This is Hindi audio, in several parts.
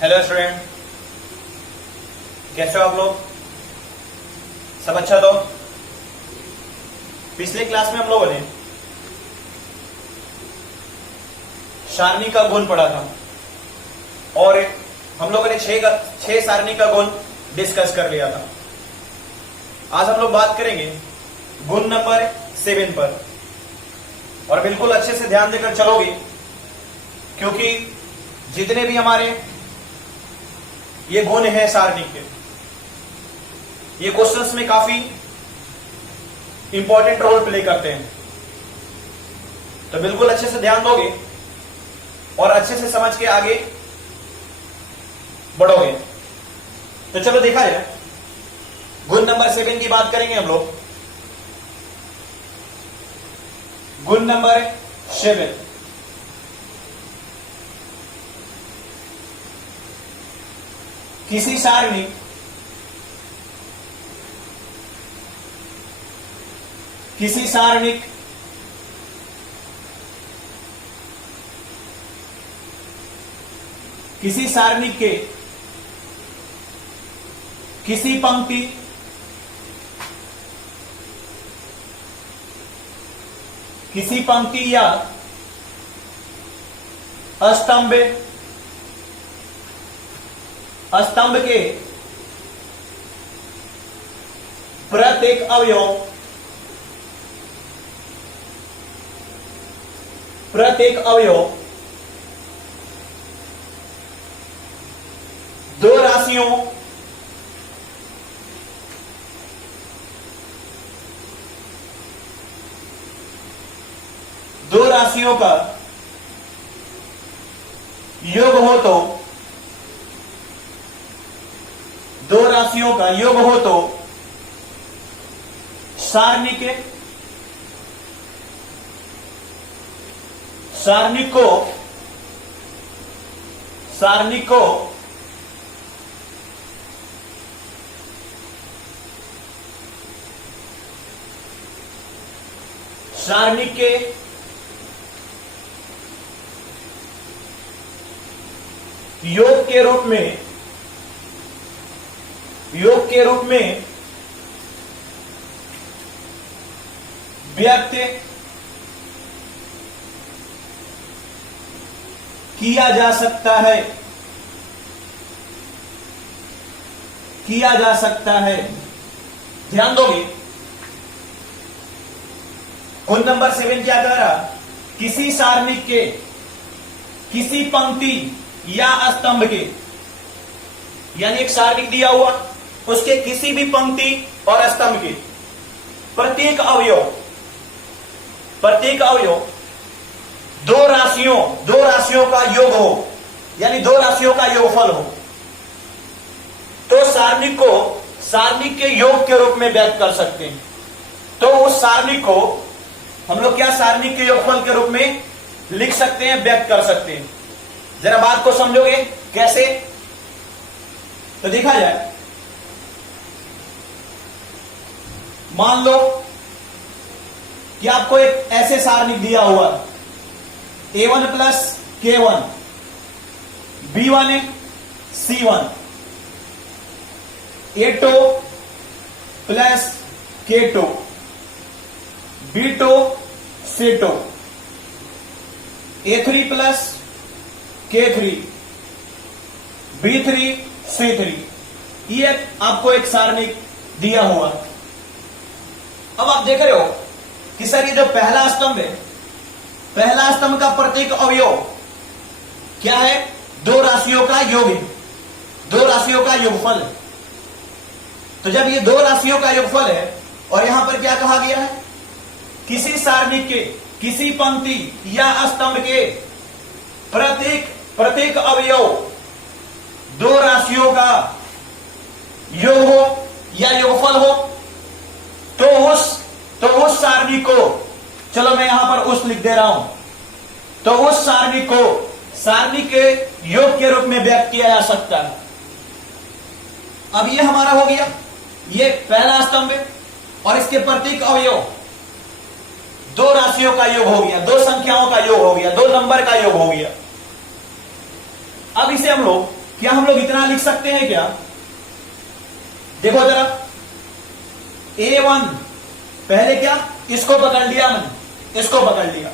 हेलो स्टूडेंट, कैसे हो आप लोग? सब अच्छा? तो पिछले क्लास में हम लोगों ने सारणी का गुण पढ़ा था और हम लोगों ने छह सारणी का गुण डिस्कस कर लिया था। आज हम लोग बात करेंगे गुण नंबर 7 पर, और बिल्कुल अच्छे से ध्यान देकर चलोगे क्योंकि जितने भी हमारे ये गुण है सारणी के, ये क्वेश्चंस में काफी इंपॉर्टेंट रोल प्ले करते हैं। तो बिल्कुल अच्छे से ध्यान दोगे और अच्छे से समझ के आगे बढ़ोगे। तो चलो देखा जाए, गुण नंबर 7 की बात करेंगे हम लोग। गुण नंबर 7, किसी सारणी के किसी पंक्ति या स्तंभ के प्रत्येक अवयव दो राशियों का योग हो तो सारणी को सारणी के योग के रूप में व्यक्त किया जा सकता है। ध्यान दोगे, गुण नंबर 7 क्या कह रहा? किसी सारणी के किसी पंक्ति या स्तंभ के, यानी एक सारणी दिया हुआ, उसके किसी भी पंक्ति और स्तंभ के प्रत्येक अवयव दो राशियों का योग हो, यानी दो राशियों का योगफल हो, तो सारणी के योग के रूप में व्यक्त कर सकते हैं। तो उस सारणी को हम लोग क्या सारणी के योगफल के रूप में लिख सकते हैं, व्यक्त कर सकते हैं। जरा बात को समझोगे कैसे? तो देखा जाए, मान लो कि आपको एक ऐसे सारणी दिया हुआ A1 plus K1, B1 C1, A2 plus K2, B2 C2, A3 plus K3, B3 C3। ये आपको एक सारणी दिया हुआ। अब आप देख रहे हो कि सर ये जो पहला स्तंभ है, पहला स्तंभ का प्रत्येक अवयव क्या है? दो राशियों का योग है, दो राशियों का योगफल है। तो जब ये दो राशियों का योगफल है, और यहां पर क्या कहा गया है? किसी सारणी के किसी पंक्ति या स्तंभ के प्रत्येक अवयव दो राशियों का योग हो या योगफल हो, तो उस सारणी को, चलो मैं यहां पर उस लिख दे रहा हूं, तो उस सारणी को सारणी के योग के रूप में व्यक्त किया जा सकता है। अब ये हमारा हो गया, ये पहला स्तंभ है और इसके प्रत्येक अवयव दो राशियों का योग हो गया, दो संख्याओं का योग हो गया, दो नंबर का योग हो गया। अब इसे हम लोग क्या हम लोग इतना लिख सकते हैं क्या? देखो जरा, A1 पहले क्या, इसको पकड़ लिया मैंने, इसको पकड़ लिया,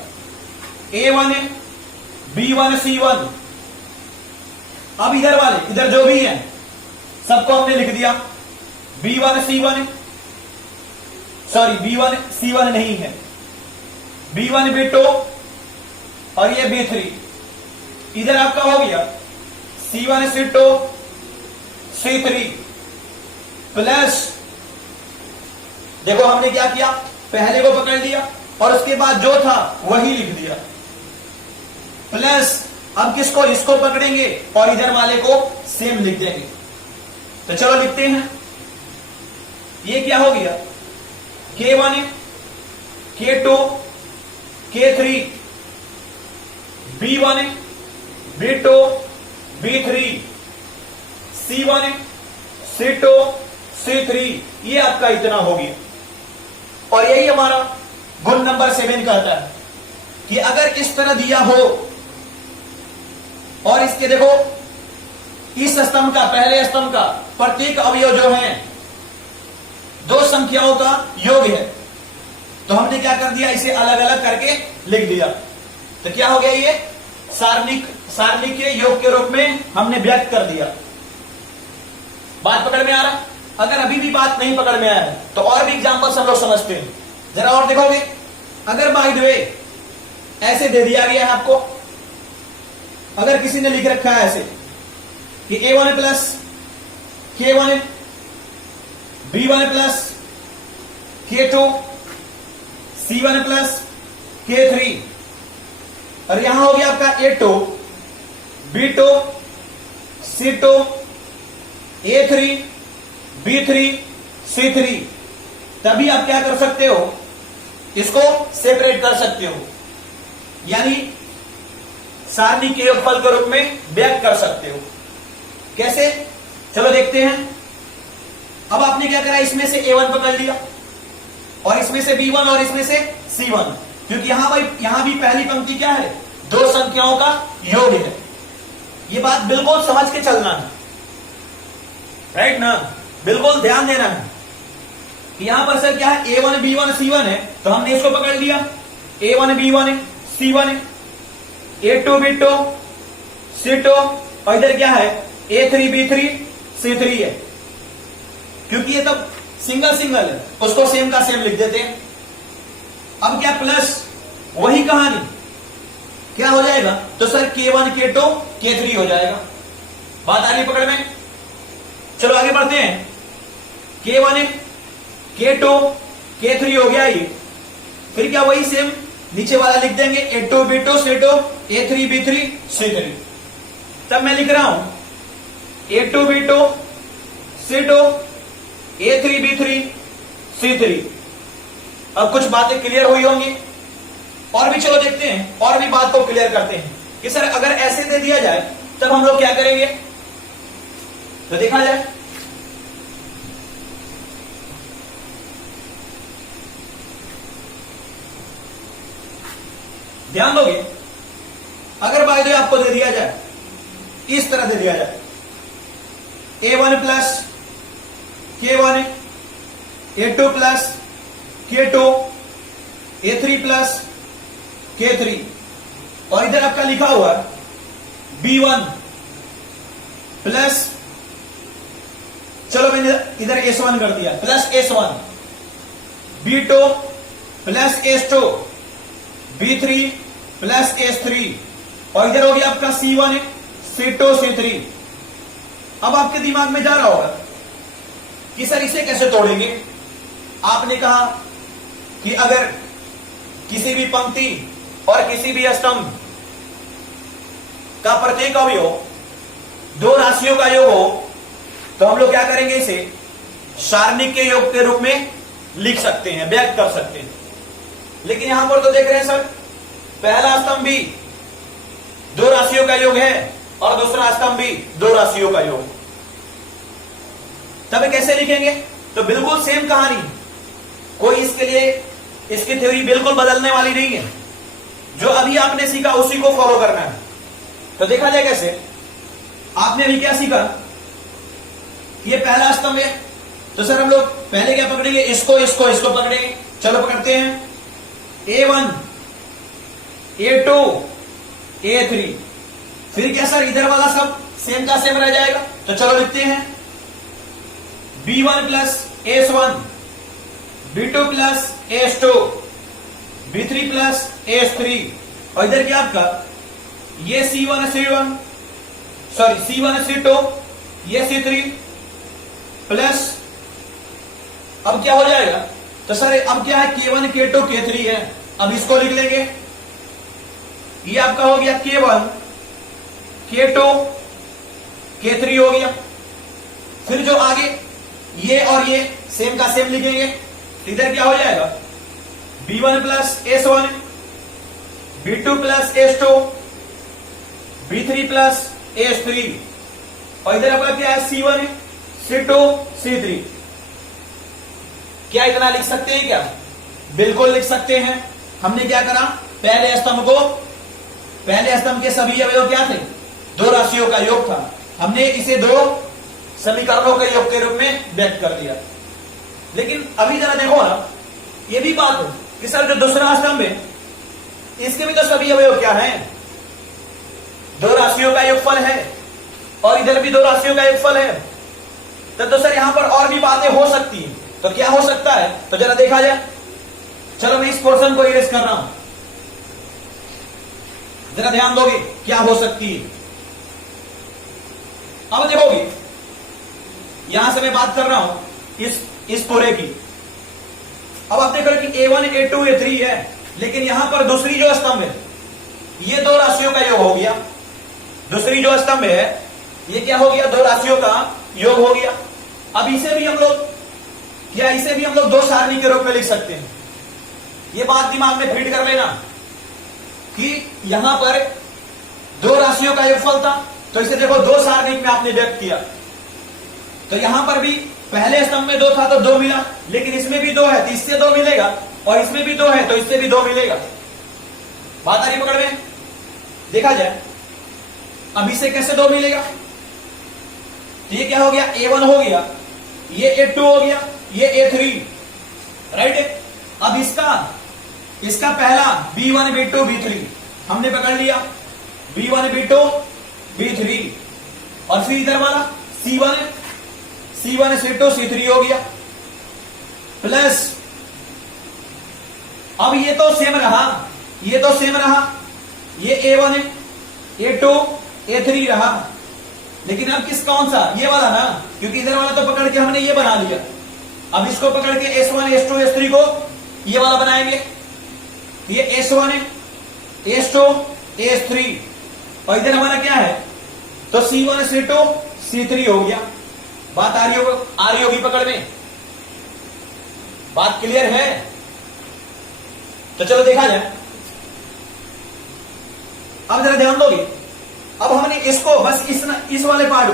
A1 है, B1 C1। अब इधर वाले, इधर जो भी है सबको हमने लिख दिया। B1 C1 है, सॉरी B1 C1 नहीं है, B1 B2 और ये B3। इधर आपका हो गया C1 C2 C3 प्लस, देखो हमने क्या किया, पहले को पकड़ लिया और उसके बाद जो था वही लिख दिया, प्लस अब किसको, इसको पकड़ेंगे और इधर वाले को सेम लिख देंगे। तो चलो लिखते हैं, ये क्या हो गया, K1 K2 K3 B1 B2 B3 C1 C2 C3, ये आपका इतना हो गया। और यही हमारा गुण नंबर 7 कहता है कि अगर इस तरह दिया हो और इसके देखो इस स्तंभ का, पहले स्तंभ का प्रत्येक अवयव जो है दो संख्याओं का योग है, तो हमने क्या कर दिया, इसे अलग अलग करके लिख दिया। तो क्या हो गया, ये सारणिक के योग के रूप में हमने व्यक्त कर दिया। बात पकड़ में आ रहा? अगर अभी भी बात नहीं पकड़ में आया है तो और भी एग्जांपल्स हम लोग समझते हैं। जरा और देखोगे, अगर बाय द वे ऐसे दे दिया गया है आपको, अगर किसी ने लिख रखा है ऐसे कि A1 plus K1 B1 plus K2 C1 plus K3, और यहां हो गया आपका A2 B2 C2 A3 B3 C3, तभी आप क्या कर सकते हो, इसको सेपरेट कर सकते हो, यानी सारणी के योगफल के रूप में व्यक्त कर सकते हो। कैसे, चलो देखते हैं। अब आपने क्या करा, इसमें से A1 पकड़ लिया और इसमें से B1 और इसमें से C1, क्योंकि यहां भी पहली पंक्ति क्या है, दो संख्याओं का योग है। ये बात बिल्कुल समझ के चलना है, राइट ना, बिल्कुल ध्यान देना है कि यहां पर सर क्या है, A1 B1 C1 है, तो हमने इसको पकड़ लिया, A1 B1 C1 है, A2 B2 C2, और इधर क्या है A3 B3 C3 है, क्योंकि ये तब सिंगल है, उसको सेम का सेम लिख देते हैं। अब क्या प्लस, वही कहानी क्या हो जाएगा, तो सर K1 K2 K3 हो जाएगा। बात आ रही पकड़ में? चलो आगे बढ़ते हैं। K1 K2 K3 हो गया ये, फिर क्या वही सेम नीचे वाला लिख देंगे, A2 B2 C2 A3 B3 C3। तब मैं लिख रहा हूं A2 B2 C2 A3 B3 C3। अब कुछ बातें क्लियर हुई होंगी, और भी चलो देखते हैं, और भी बात को क्लियर करते हैं कि सर अगर ऐसे दे दिया जाए तब हम लोग क्या करेंगे, तो देखा जाए। ध्यान दोगे, अगर बाय द वे आपको दे दिया जाए, इस तरह दे दिया जाए, A1 plus K1 A2 plus K2 A3 plus K3, और इधर आपका लिखा हुआ B1 प्लस, चलो मैंने इधर S1 कर दिया, plus S1 B2 plus S2 B3 plus S3, और इधर हो गया आपका C1 C2 C3। अब आपके दिमाग में जा रहा होगा कि सर इसे कैसे तोड़ेंगे। आपने कहा कि अगर किसी भी पंक्ति और किसी भी स्तंभ का प्रत्येक अवयव दो राशियों का योग हो, तो हम लोग क्या करेंगे, इसे सारणिक के योग के रूप में लिख सकते हैं, व्यक्त कर सकते हैं। लेकिन यहां पर तो देख रहे हैं सर, पहला स्तंभ भी दो राशियों का योग है और दूसरा स्तंभ भी दो राशियों का योग, तब कैसे लिखेंगे, तो बिल्कुल सेम कहानी, कोई इसके लिए इसकी थ्योरी बिल्कुल बदलने वाली नहीं है। जो अभी आपने सीखा उसी को फॉलो करना है। तो देखा जाए कैसे, आपने अभी क्या सीखा, ये पहला स्तंभ है, तो सर हम लोग पहले क्या पकड़ेंगे, इसको इसको इसको पकड़ेंगे। चलो पकड़ते हैं, A1 A2 A3, फिर क्या सर इधर वाला सब सेम का सेम रह जाएगा, तो चलो लिखते हैं B1 plus S1, B2 plus S2, B3 plus S3, और इधर क्या आपका ये C1 C1 sorry C1 C2, ये C3 प्लस, अब क्या हो जाएगा, तो सर अब क्या है K1 K2 K3 है, अब इसको लिख लेंगे, ये आपका हो गया K1 K2 K3 हो गया। फिर जो आगे ये और ये सेम का सेम लिखेंगे, इधर क्या हो जाएगा B1 plus S1, B2 plus S2, B3 plus S3, और इधर आपका क्या है C1 C2 C3। क्या इतना लिख सकते हैं क्या, बिल्कुल लिख सकते हैं। हमने क्या करा, पहले स्तंभ के सभी अवयव क्या थे, दो राशियों का योग था, हमने इसे दो समीकरणों के योग के रूप में व्यक्त कर दिया। लेकिन अभी जरा देखो ना, ये भी बात है कि सर जो दूसरा स्तंभ है इसके भी तो सभी अवयव क्या है, दो राशियों का योगफल है, और इधर भी दो राशियों का योगफल है, तो सर यहां पर और भी बातें हो सकती हैं। तो क्या हो सकता है, तो जरा देखा जाए। चलो मैं इस पोर्शन को इरेज कर रहा हूं, जरा ध्यान दोगे क्या हो सकती है। अब देखोगे यहां से मैं बात कर रहा हूं इस पूरे की। अब आप देख रहे हो कि A1 A2 A3 है, लेकिन यहां पर दूसरी जो स्तंभ है ये दो राशियों का योग हो गया, दूसरी जो स्तंभ है ये क्या हो गया, दो राशियों का योग हो गया। अब इसे भी हम लोग दो सारणी के रूप में लिख सकते हैं। ये बात दिमाग में फीड कर लेना कि यहां पर दो राशियों का योगफल था, तो इसे देखो दो सारणी में आपने व्यक्त किया, तो यहां पर भी पहले स्तंभ में दो था तो दो मिला, लेकिन इसमें भी दो है तो इससे दो मिलेगा, और इसमें भी दो है तो इससे भी दो मिलेगा। बात आ रही पकड़ में, देखा जाए अब इससे कैसे दो मिलेगा, तो ये क्या हो गया, A1 हो गया, ये A2 हो गया, ये A3, राइट। अब इसका पहला B1 B2 B3 हमने पकड़ लिया, B1 B2 B3, और फिर इधर वाला C1 C2 C3 हो गया, प्लस अब ये तो सेम रहा, ये A1 A2 A3 रहा, लेकिन अब कौन सा, ये वाला ना, क्योंकि इधर वाला तो पकड़ के हमने ये बना लिया। अब इसको पकड़ के S1 S2 S3 को ये वाला बनाएंगे, ये S1 S2 S3, और इधर हमारा क्या है, तो C1 C2 C3 हो गया। बात आ रही होगी पकड़ में, बात क्लियर है। तो चलो देखा जाए, अब जरा ध्यान दोगे, अब हमने इसको बस इस वाले पार्ट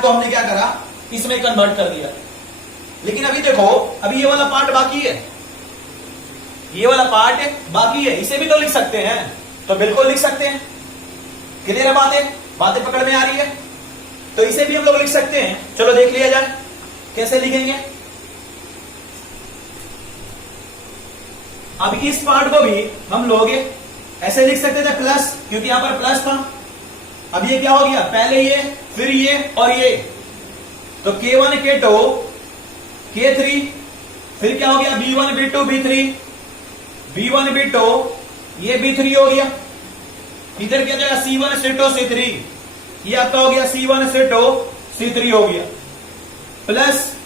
को हमने क्या करा, इसमें कन्वर्ट कर दिया। लेकिन अभी देखो, अभी ये वाला पार्ट बाकी है, इसे भी तो लिख सकते हैं, तो बिल्कुल लिख सकते हैं। क्लियर है बातें पकड़ में आ रही है, तो इसे भी हम लोग लिख सकते हैं। चलो देख लिया जाए कैसे लिखेंगे। अब इस पार्ट को भी हम लोग ऐसे लिख सकते थे प्लस, क्योंकि यहां पर प्लस था। अब ये क्या हो गया, पहले ये फिर ये और ये, तो K1 K2 K3, फिर क्या हो गया B1 B2 B1 B2, ये B3 हो गया। इधर क्या जाएगा C1 C2 C3, ये आपका हो गया C1 C2 C3 हो गया, प्लस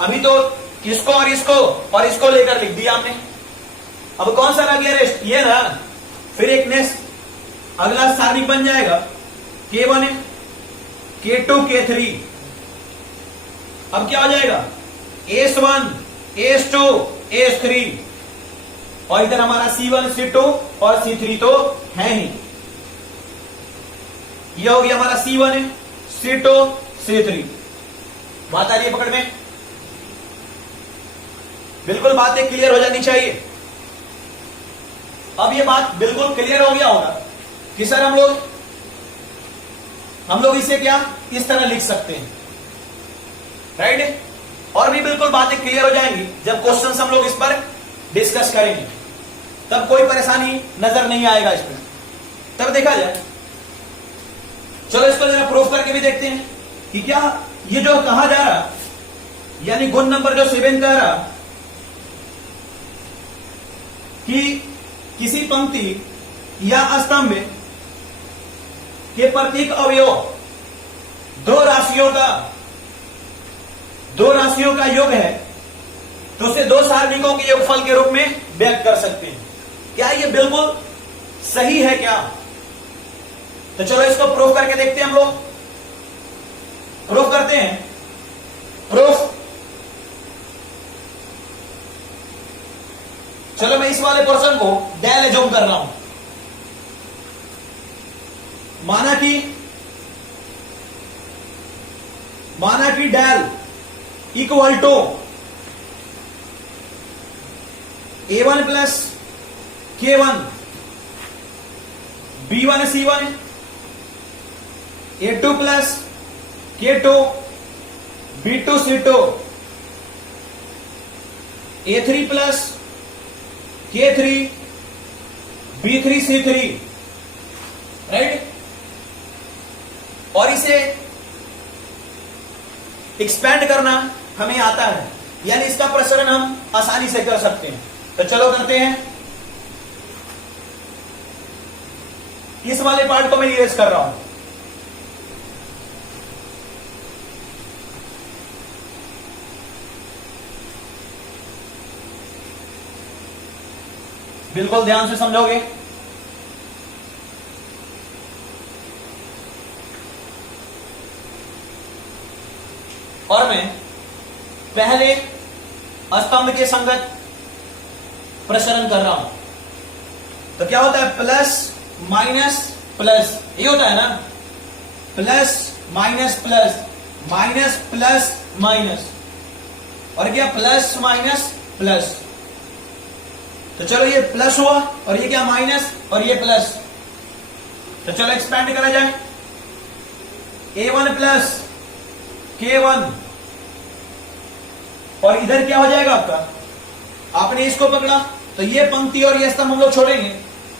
अभी तो इसको और इसको लेकर लिख दिया हमने। अब कौन सा रह गया रेस्ट, ये ना, फिर एक नेक्स्ट अगला सारणी बन जाएगा K1 K2 K3। अब क्या हो जाएगा S1 S2 S3, और इधर हमारा C1 C2 और C3 तो है ही। यह हो गया हमारा C1 C2 C3। बात आ रही है पकड़ में, बिल्कुल बातें क्लियर हो जानी चाहिए। अब ये बात बिल्कुल क्लियर हो गया होगा कि सर हम लोग हम लोग इसे क्या इस तरह लिख सकते हैं, राइट। और भी बिल्कुल बातें क्लियर हो जाएंगी जब क्वेश्चंस हम लोग इस पर डिस्कस करेंगे, तब कोई परेशानी नजर नहीं आएगा इस पर, तब देखा जाए। चलो इसको जरा प्रूफ करके भी देखते हैं कि क्या ये जो कहा जा रहा, यानी गुण नंबर जो 7 कह रहा कि किसी पंक्ति या स्तंभ के प्रत्येक अवयव दो राशियों का योग है, तो उसे दो सारणिकों के योगफल के रूप में व्यक्त कर सकते हैं। क्या ये बिल्कुल सही है क्या? तो चलो इसको प्रूफ करके देखते हैं। हम लोग प्रूफ करते हैं। प्रूफ, चलो मैं इस वाले पोर्शन को डेल एज्यूम कर रहा हूं। माना कि del equal to A1 plus K1 B1 C1, A2 plus K2 B2 C2, A3 plus K3 B3 C3, right. और इसे एक्सपेंड करना हमें आता है, यानी इसका प्रसरण हम आसानी से कर सकते हैं। तो चलो करते हैं। इस वाले पार्ट को मैं इरेज कर रहा हूं। बिल्कुल ध्यान से समझोगे। और मैं पहले स्तंभ के संगत प्रसरण कर रहा हूं। तो क्या होता है, प्लस माइनस प्लस, ये होता है ना, plus minus plus, minus plus minus, और क्या प्लस माइनस प्लस। तो चलो ये प्लस हुआ और ये क्या माइनस और ये प्लस। तो चलो एक्सपेंड करा जाए। A1 प्लस K1, और इधर क्या हो जाएगा आपका, आपने इसको पकड़ा तो ये पंक्ति और ये स्तंभ हम लोग छोड़ेंगे,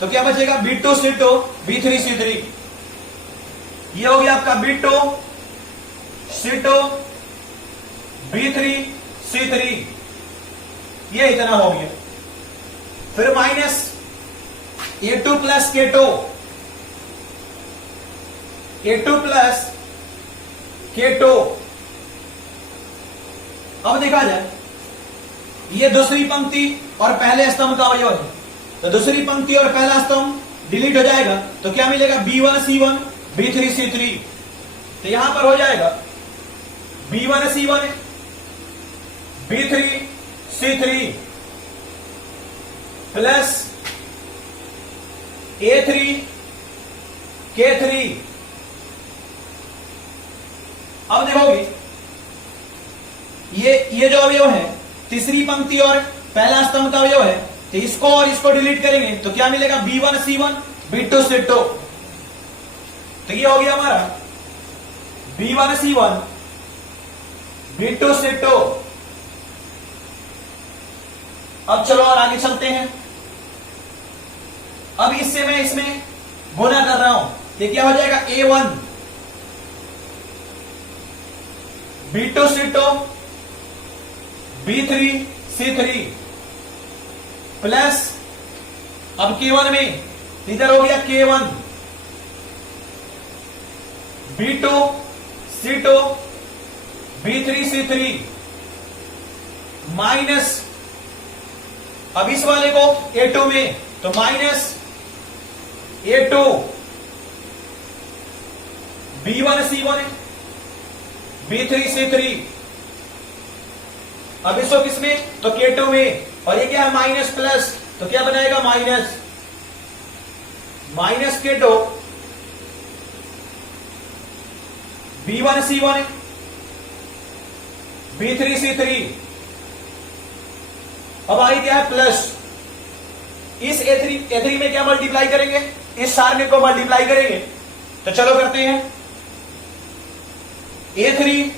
तो क्या बचेगा B2 C2 B3 C3। ये हो गया आपका B2 C2 B3 C3, ये इतना हो गया। फिर minus A2 plus K2, A2 plus K2। अब देखा जाए, ये दूसरी पंक्ति और पहले स्तंभ का अवयव है, तो दूसरी पंक्ति और पहला स्तंभ डिलीट हो जाएगा, तो क्या मिलेगा B1 C1 B3 C3। तो यहां पर हो जाएगा B1 C1 B3 C3 plus A3 K3। अब देखोगे ये जो अवयव है, तीसरी पंक्ति और पहला स्तंभ का अवयव है, तो इसको और इसको डिलीट करेंगे तो क्या मिलेगा B1 C1 B2 C2। तो ये हो गया हमारा B1 C1 B2 C2। अब चलो और आगे चलते हैं। अब इससे मैं इसमें गुना कर रहा हूं, तो क्या हो जाएगा A1 B2 C2 B3 C3 plus, अब K1 में इधर हो गया K1 B2 C2 B3 C3 minus, अब इस वाले को A2 में तो minus A2 B1 C1 B3 C3। अब इसको किसमें, तो K2 में, और ये क्या है माइनस प्लस, तो क्या बनाएगा minus minus K2 B1 C1 B3 C3। अब आई क्या है प्लस, इस A3 में क्या मल्टीप्लाई करेंगे, इस सारणी को मल्टीप्लाई करेंगे। तो चलो करते हैं। A3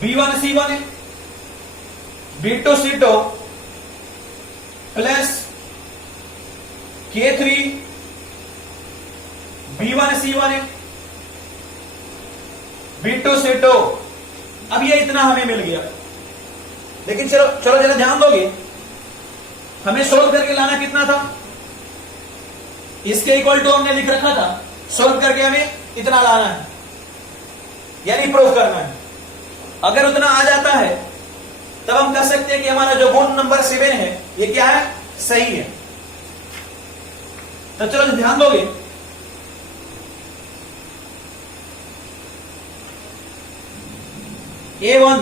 B1C1 B2C2 plus K3 B1C1 B2C2। अब ये इतना हमें मिल गया, लेकिन चलो चलो जरा ध्यान दोगे, हमें सोल्व करके लाना कितना था, इसके इक्वल टू हमने लिख रखा था, सोल्व करके हमें इतना लाना है, यानी प्रूफ करना है। अगर उतना आ जाता है तब हम कह सकते हैं कि हमारा जो गुण नंबर 7 है ये क्या है, सही है। तो चलो ध्यान दोगे, A1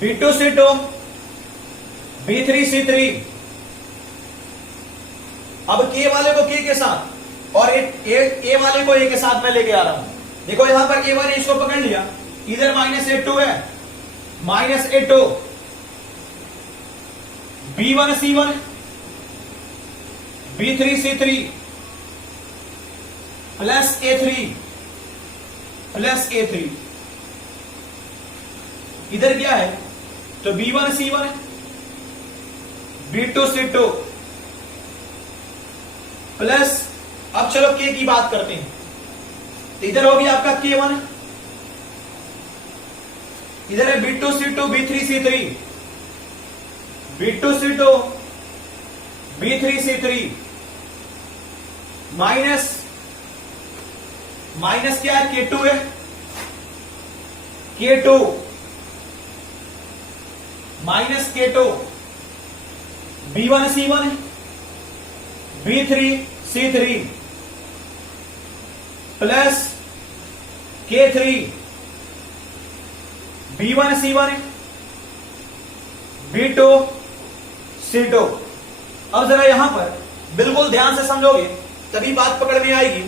B2C2 B3C3, अब K वाले को K के साथ और A वाले को A के साथ मैं लेके आ रहा हूं। देखो यहां पर A1 है, इसको पकड़ लिया, इधर -A2 है, -A2 B1C1 B3C3 plus A3 plus A3, इधर क्या है तो B1C1 B2C2 प्लस, अब चलो K की बात करते हैं, तो इधर होगी आपका K1, इधर है B2C2 B3C3 B2C2 B3C3 minus क्या है, K2 है, K2 minus K2 B1C1 B3C3 plus K3 B1C1 B2C2। अब जरा यहां पर बिल्कुल ध्यान से समझोगे तभी बात पकड़ में आएगी।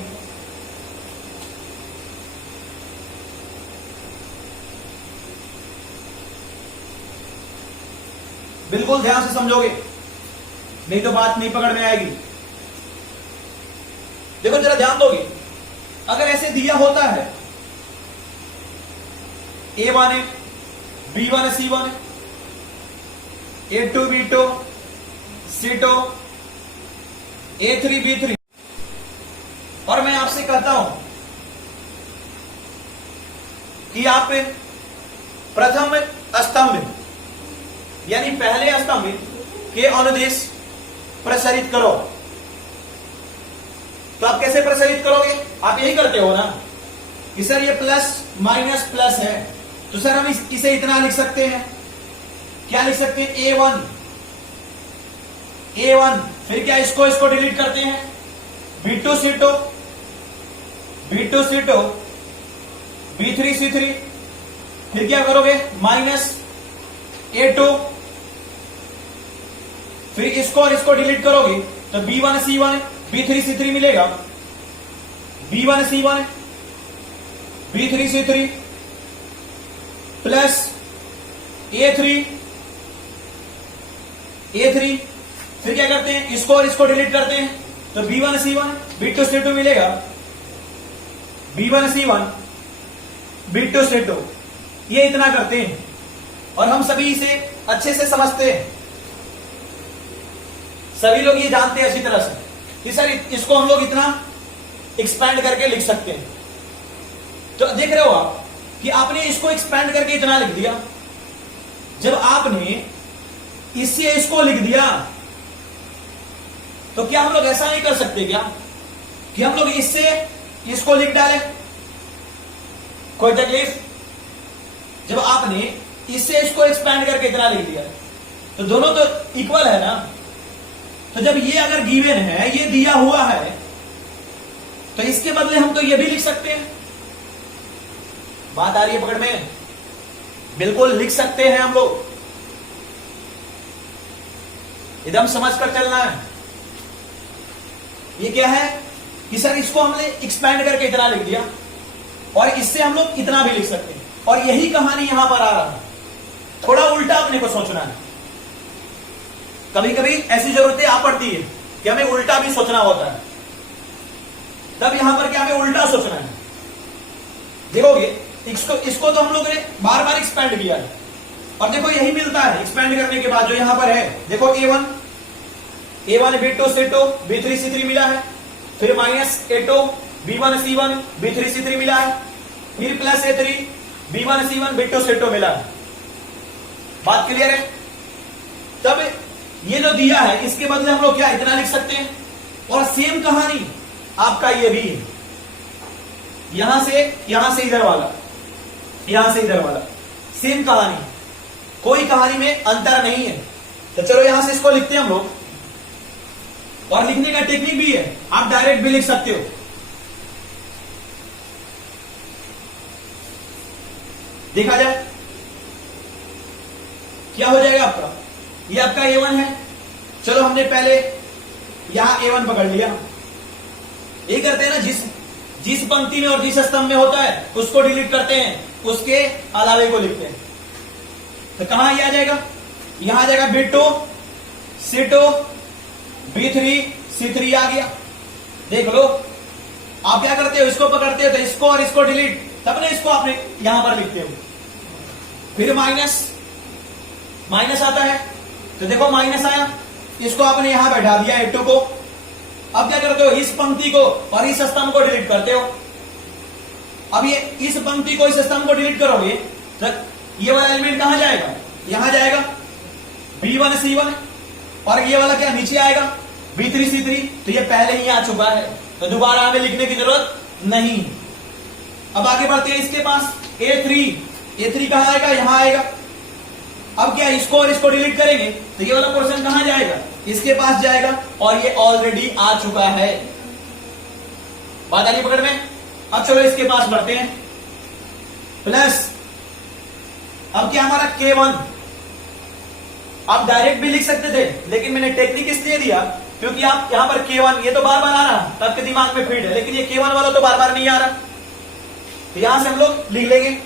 बिल्कुल ध्यान से समझोगे, नहीं तो बात नहीं पकड़ में आएगी। देखो जरा ध्यान दोगे, अगर ऐसे दिया होता है A1 B1C1 A2 B2 C2 A3 B3, और मैं आपसे कहता हूं कि आप प्रथम स्तंभ यानी पहले स्तंभ के अनुदेश प्रसारित करो, तो आप कैसे प्रसारित करोगे, आप यही करते हो ना कि सर ये प्लस माइनस प्लस है, तो सर हम इसे इतना लिख सकते हैं, क्या लिख सकते हैं, A1 फिर क्या इसको डिलीट करते हैं, B2C2 B3C3, फिर क्या करोगे माइनस A2, फिर इसको और इसको डिलीट करोगे तो B1C1 B3C3 मिलेगा, B1C1 B3C3 प्लस A3 फिर क्या करते हैं, इसको और इसको डिलीट करते हैं तो B1C1 B2C2 मिलेगा, B1C1 B2C2, ये इतना करते हैं और हम सभी इसे अच्छे से समझते हैं, सभी लोग ये जानते हैं अच्छी तरह से कि सर इसको हम लोग इतना एक्सपैंड करके लिख सकते हैं। तो देख रहे हो आप कि आपने इसको एक्सपैंड करके इतना लिख दिया, जब आपने इससे इसको लिख दिया तो क्या हम लोग ऐसा नहीं कर सकते क्या कि हम लोग इससे इसको लिख डालें, कोई तकलीफ, जब आपने इससे इसको एक्सपैंड करके इतना लिख दिया तो दोनों तो इक्वल है ना, तो जब ये अगर गिवन है, ये दिया हुआ है, तो इसके बदले हम तो ये भी लिख सकते हैं। बात आ रही है पकड़ में, बिल्कुल लिख सकते हैं हम लोग, एकदम समझ कर चलना है। ये क्या है कि सर इसको हमने एक्सपैंड करके इतना लिख दिया और इससे हम लोग इतना भी लिख सकते हैं, और यही कहानी यहां पर आ रहा है, थोड़ा उल्टा अपने को सोचना है। कभी कभी ऐसी जरूरतें आ पड़ती है कि हमें उल्टा भी सोचना होता है, तब यहां पर क्या हमें उल्टा सोचना है। देखोगे इसको तो हम लोग ने बार बार एक्सपेंड किया है, और देखो यही मिलता है एक्सपेंड करने के बाद जो यहां पर है। देखो A1 B2 C2 B3 C3 मिला है, फिर minus A2 B1 C1 B3 C3 मिला है, फिर plus A3 B1 C1 B2 C2 मिला है। बात क्लियर है? तब ये जो दिया है इसके बदले हम लोग क्या इतना लिख सकते हैं। और सेम कहानी आपका ये भी है, यहां से इधर वाला, यहां से इधर वाला, सेम कहानी, कोई कहानी में अंतर नहीं है। तो चलो यहां से इसको लिखते हैं हम लोग, और लिखने का टेक्निक भी है, आप डायरेक्ट भी लिख सकते हो। देखा जाए क्या हो जाएगा आपका, ये आपका A1 है। चलो हमने पहले यहां A1 पकड़ लिया, ये करते हैं ना, जिस पंक्ति में और जिस स्तंभ में होता है उसको डिलीट करते हैं, उसके अलावे को लिखते हैं। तो कहां ये आ जाएगा, यहां आ जाएगा B2 C2 B3 C3 आ गया। देख लो, आप क्या करते हो, इसको पकड़ते हो तो इसको और इसको डिलीट, तब ना इसको आपने यहां पर लिखते हो। फिर माइनस आता है, तो देखो माइनस आया, इसको आपने यहां बैठा दिया A2 को। अब क्या करते हो, इस पंक्ति को और इस स्तंभ को डिलीट करते हो। अब ये इस पंक्ति को इस स्तंभ को डिलीट करोगे तो ये वाला एलिमेंट कहां जाएगा, यहां जाएगा B1 C1, और ये वाला क्या नीचे आएगा B3 C3। तो ये पहले ही आ चुका है, तो दोबारा हमें लिखने की जरूरत नहीं। अब आगे बढ़ते हैं इसके पास A3 कहां आएगा, यहां आएगा। अब क्या इसको और इसको डिलीट करेंगे तो ये वाला पोर्शन कहां जाएगा, इसके पास जाएगा, और ये ऑलरेडी आ चुका है। बात आ रही पकड़ में? अब चलो इसके पास बढ़ते हैं, प्लस अब क्या हमारा K1। आप डायरेक्ट भी लिख सकते थे, लेकिन मैंने टेक्निक इसलिए दिया क्योंकि आप यहां पर K1, ये तो बार बार आ रहा है, आपके दिमाग में फिट है, लेकिन ये K1 वाला तो बार बार नहीं आ रहा। तो यहां से हम लोग लिख लेंगे,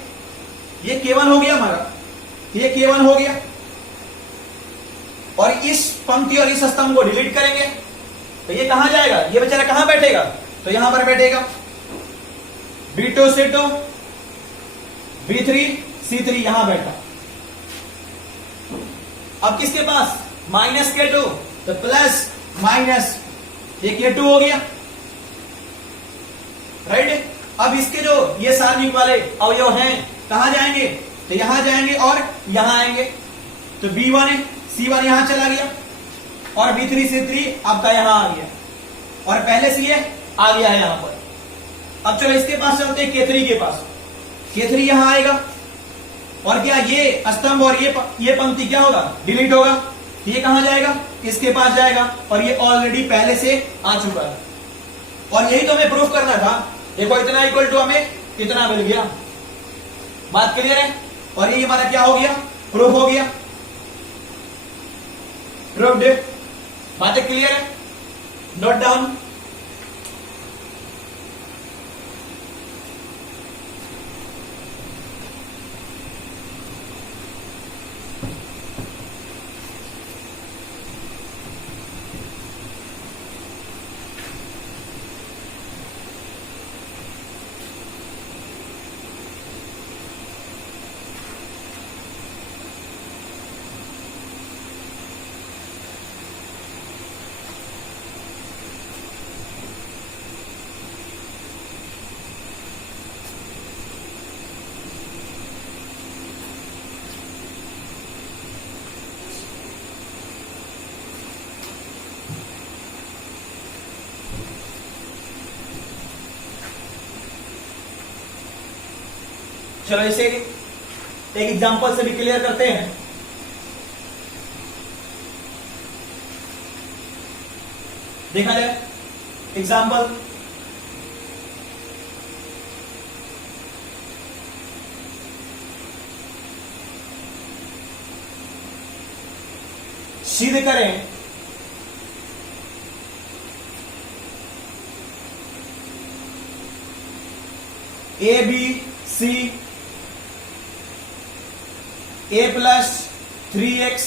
ये K1 हो गया हमारा, ये K1 हो गया। और इस पंक्ति और इस स्तंभ को डिलीट करेंगे तो ये कहां जाएगा, ये बेचारा कहां बैठेगा, तो यहां पर बैठेगा B2 C2 B3 C3, यहां बैठा। अब किसके पास, माइनस K2, तो प्लस माइनस ये K2 हो गया, राइट। अब इसके जो ये सारणिक वाले अवयव हैं कहां जाएंगे, तो यहां जाएंगे और यहां आएंगे। तो B1 C1 यहां चला गया, और B3 C3 आपका यहां आ गया, और पहले से ये आ गया है यहां पर। अब चलो इसके पास चलते हैं K3 के पास। K3 यहां आएगा, और क्या ये स्तंभ और ये पंक्ति क्या होगा, डिलीट होगा। तो ये कहां जाएगा, इसके पास जाएगा, और ये ऑलरेडी पहले से आ चुका है। और यही तो हमें प्रूफ करना था। देखो इतना इक्वल टू हमें कितना मिल गया, बात क्लियर है। और ये हमारा क्या हो गया, प्रूफ हो गया, प्रूव्ड। बातें क्लियर है, नोट डाउन। चलो इसे एक एग्जांपल से भी क्लियर करते हैं। देखा जाए एग्जांपल, सिद्ध करें a b c a plus 3x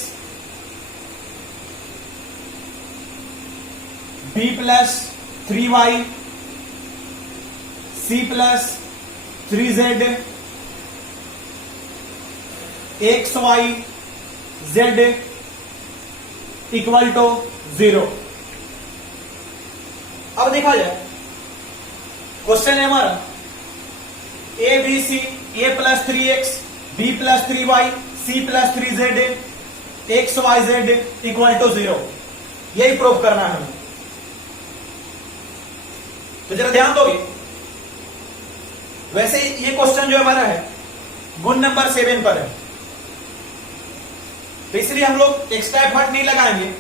b plus 3y c plus 3z x y z equal to 0। अब देखा जाए क्वेश्चन है हमारा a b c a plus 3x b plus 3y c plus 3z x y z equal to 0, यही प्रूव करना है हमें। तो जरा ध्यान दोगे, वैसे ये क्वेश्चन जो हमारा है गुण नंबर 7 पर है, तो इसलिए हम लोग एक्स्ट्रा एफर्ट नहीं लगाएंगे।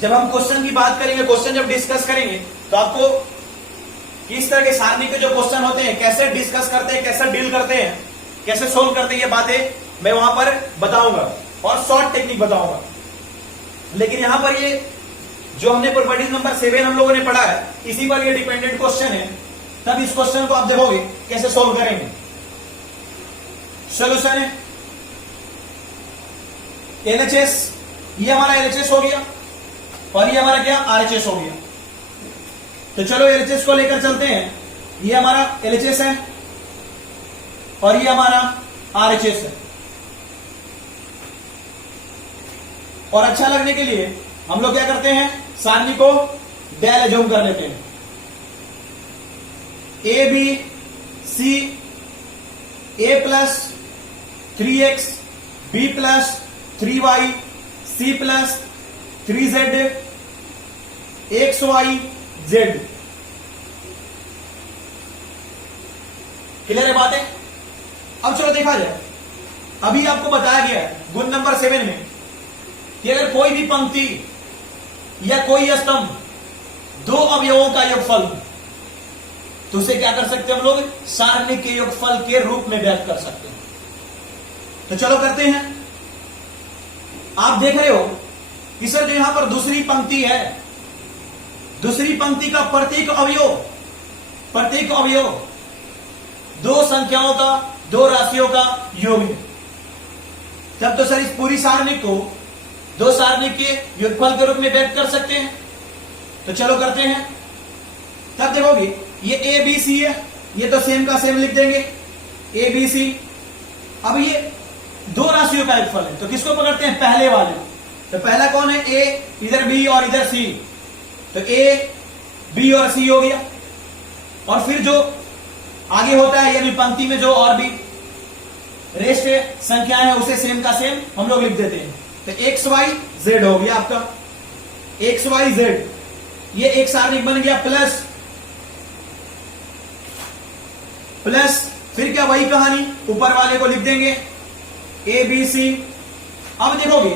जब हम क्वेश्चन की बात करेंगे, क्वेश्चन जब डिस्कस करेंगे, तो आपको किस तरह के सारणी के जो क्वेश्चन होते हैं कैसे डिस्कस करते हैं, कैसे डील करते हैं, कैसे सोल्व करते हैं, ये बातें मैं वहां पर बताऊंगा और शॉर्ट टेक्निक बताऊंगा। लेकिन यहां पर ये जो हमने प्रॉपर्टीज नंबर 7 हम लोगों ने पढ़ा है, इसी पर ये डिपेंडेंट क्वेश्चन है। तब इस क्वेश्चन को आप देखोगे कैसे सोल्व करेंगे। सोल्यूशन है एलएचएस, ये हमारा एलएचएस हो गया और ये हमारा क्या आरएचएस हो गया। तो चलो एलएचएस को लेकर चलते हैं। ये हमारा एलएचएस है और ये हमारा आरएचएस है। और अच्छा लगने के लिए हम लोग क्या करते हैं, सारणी को डेल एज्यूम कर लेते हैं। A b c a plus 3x b plus 3y c plus 3z x y z. Clear है बात है। अब चलो देखा जाए, अभी आपको बताया गया है गुण नंबर 7 में कि अगर कोई भी पंक्ति या कोई स्तंभ दो अवयवों का योगफल तो उसे क्या कर सकते हैं हम लोग, सारणी के योगफल के रूप में व्यक्त कर सकते हैं। तो चलो करते हैं। आप देख रहे हो कि सर जो यहां पर दूसरी पंक्ति है, दूसरी पंक्ति का प्रत्येक अवयव दो संख्याओं का, दो राशियों का योग है। तब तो सर इस पूरी सारणी को दो सारणी के योगफल के रूप में व्यक्त कर सकते हैं। तो चलो करते हैं। तब देखोगे ये ए बी सी है, ये तो सेम का सेम लिख देंगे ए बी सी। अब ये दो राशियों का योगफल है, तो किसको पकड़ते हैं, पहले वाले। तो पहला कौन है, ए, इधर बी और इधर सी, तो ए बी और सी हो गया। और फिर जो आगे होता है यानी पंक्ति में जो और भी रेस्ट संख्याएं हैं उसे सेम का सेम हम लोग लिख देते हैं। तो एक्स वाई जेड हो गया आपका, एक्स वाई जेड, ये एक सारणिक बन गया प्लस प्लस, फिर क्या वही कहानी, ऊपर वाले को लिख देंगे ए बी सी। अब देखोगे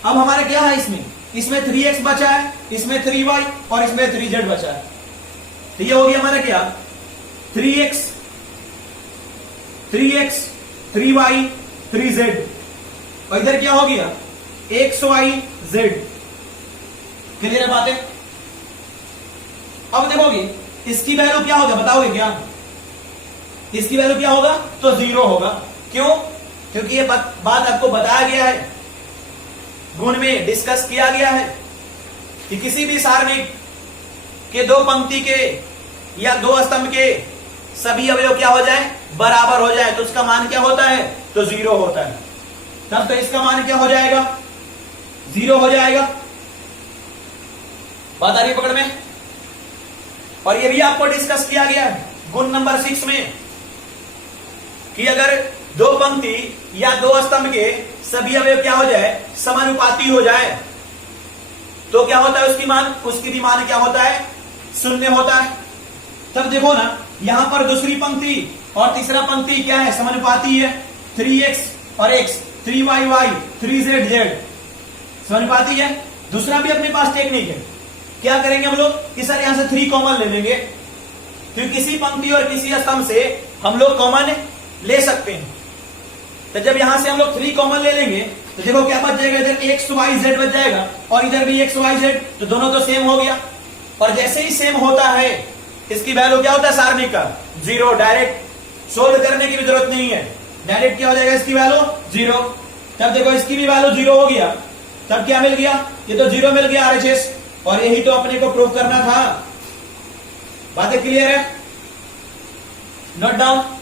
अब हमारे क्या है, इसमें 3x बचा है, इसमें 3y और इसमें 3z बचा है। तो ये हो गया हमारा क्या 3x 3y 3z, और इधर क्या हो गया एक्स वाई जेड। क्लियर है बातें। अब देखोगे इसकी वैल्यू क्या होगा, बताओगे क्या, इसकी वैल्यू क्या होगा, तो 0 होगा। क्यों, क्योंकि ये बात आपको बताया गया है, गुण में डिस्कस किया गया है कि किसी भी सारणी के दो पंक्ति के या दो स्तंभ के सभी अवयव क्या हो जाए, बराबर हो जाए, तो उसका मान क्या होता है, तो 0 होता है। तब तो इसका मान क्या हो जाएगा, 0 हो जाएगा। बात आ रही है पकड़ में। और ये भी आपको डिस्कस किया गया है गुण नंबर 6 में कि अगर दो पंक्ति या दो स्तंभ के सभी अवयव क्या हो जाए, समानुपाती हो जाए, तो क्या होता है उसकी भी मान क्या होता है, 0 होता है। तब देखो ना यहां पर दूसरी पंक्ति और तीसरा पंक्ति क्या है, समानुपाती है, 3x और x, 3y 3z समानुपाती है। दूसरा भी अपने पास टेक्निक है, क्या करेंगे हम लोग कि सर यहां से 3 कॉमन ले लेंगे, क्योंकि किसी पंक्ति और किसी स्तंभ से हम लोग कॉमन ले सकते हैं। तो जब यहां से हम लोग 3 कॉमन ले लेंगे तो देखो क्या बच जाएगा, इधर एक्स वाई जेड बच जाएगा और इधर भी एक्स वाई जेड, तो दोनों तो सेम हो गया। और जैसे ही सेम होता है इसकी वैल्यू क्या होता है, सारणी का 0। डायरेक्ट सोल्व करने की भी जरूरत नहीं है, डायरेक्ट क्या हो जाएगा इसकी वैल्यू 0। तब देखो इसकी भी वैल्यू 0 हो गया, तब क्या मिल गया, ये तो 0 मिल गया आरएचएस। और यही तो अपने को प्रूव करना था। बातें क्लियर है। Note down.